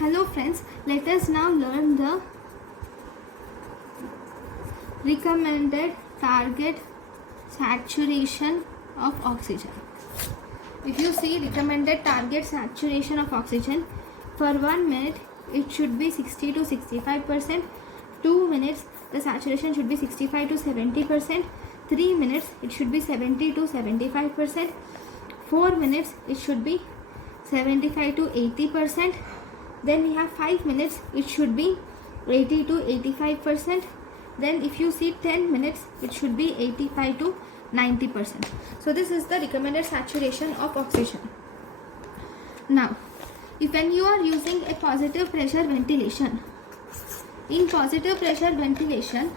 Hello friends, let us now learn the recommended target saturation of oxygen. If you see recommended target saturation of oxygen, for 1 minute it should be 60 to 65%, 2 minutes the saturation should be 65 to 70%, 3 minutes it should be 70 to 75%, 4 minutes it should be 75 to 80%, then we have 5 minutes it should be 80 to 85%, then if you see 10 minutes it should be 85 to 90%. So this is the recommended saturation of oxygen. Now when you are using a positive pressure ventilation, in positive pressure ventilation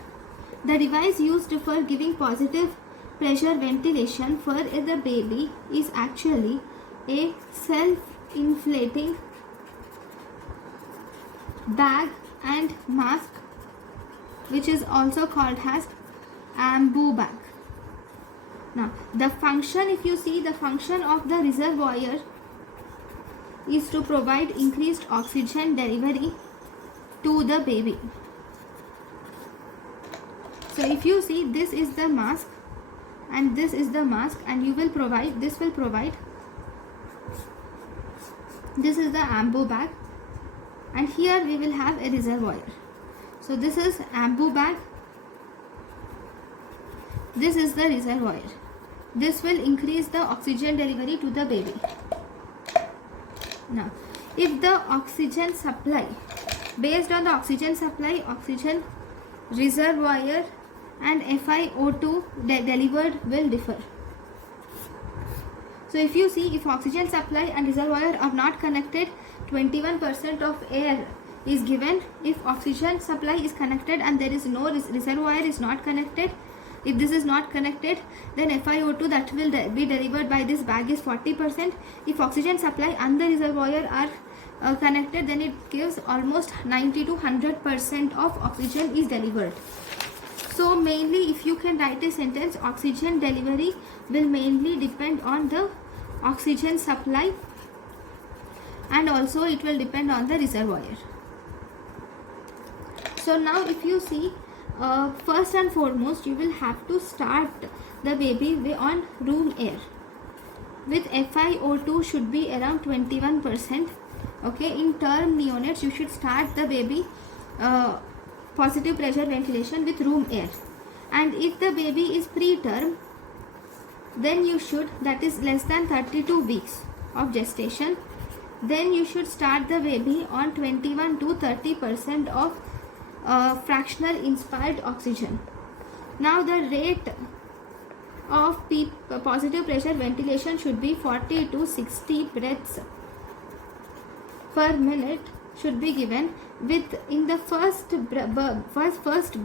the device used for giving positive pressure ventilation for the baby is actually a self-inflating bag and mask, which is also called as ambu bag. Now the function, if you see, the function of the reservoir is to provide increased oxygen delivery to the baby. So if you see, this is the mask and this is the mask, and you will provide, this is the ambu bag, and here we will have a reservoir. So this is ambu bag, this is the reservoir. This will increase the oxygen delivery to the baby. Now if the oxygen supply, based on the oxygen supply, oxygen reservoir and FiO2 delivered will differ. So if you see, if oxygen supply and reservoir are not connected, 21% of air is given. If oxygen supply is connected and there is no reservoir is not connected, if this is not connected, then FiO2 that will be delivered by this bag is 40%. If oxygen supply and the reservoir are connected, then it gives almost 90 to 100% of oxygen is delivered. So mainly, if you can write a sentence, oxygen delivery will mainly depend on the oxygen supply, and also it will depend on the reservoir. So now if you see, first and foremost you will have to start the baby on room air with FiO2 should be around 21%. Okay, in term neonates you should start the baby positive pressure ventilation with room air, and if the baby is preterm, then you should, that is less than 32 weeks of gestation, then you should start the baby on 21 to 30% of fractional inspired oxygen. Now the rate of positive pressure ventilation should be 40 to 60 breaths per minute should be given, with in the first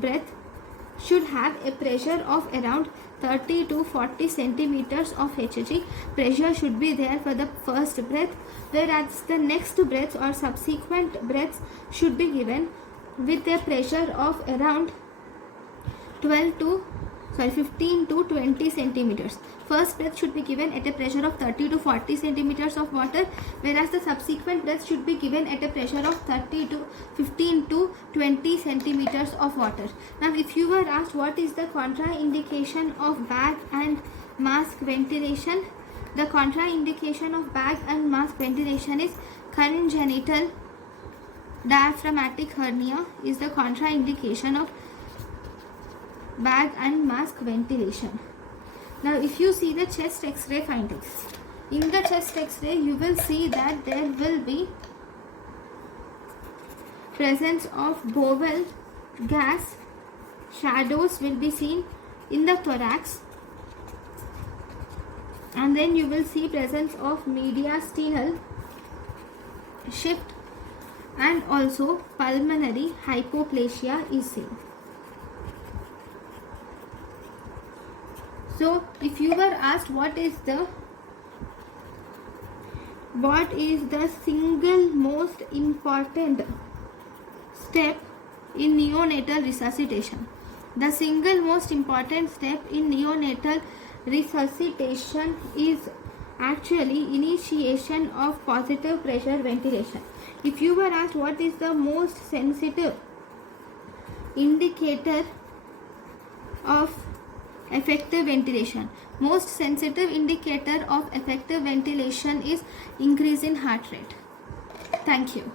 breath should have a pressure of around 30 to 40 centimeters of Hg. Pressure should be there for the first breath, whereas the next breaths or subsequent breaths should be given with a pressure of around 15 to 20 centimeters. First breath should be given at a pressure of 30 to 40 centimeters of water, whereas the subsequent breath should be given at a pressure of 15 to 20 centimeters of water. Now if you were asked what is the contraindication of bag and mask ventilation, the contraindication of bag and mask ventilation is congenital diaphragmatic hernia is the contraindication of bag and mask ventilation. Now if you see the chest x-ray findings, in the chest x-ray you will see that there will be presence of bowel gas, shadows will be seen in the thorax, and then you will see presence of mediastinal shift, and also pulmonary hypoplasia is seen. So if you were asked what is the single most important step in neonatal resuscitation, the single most important step in neonatal resuscitation is actually initiation of positive pressure ventilation. If you were asked what is the most sensitive indicator of effective ventilation, most sensitive indicator of effective ventilation is increase in heart rate. Thank you.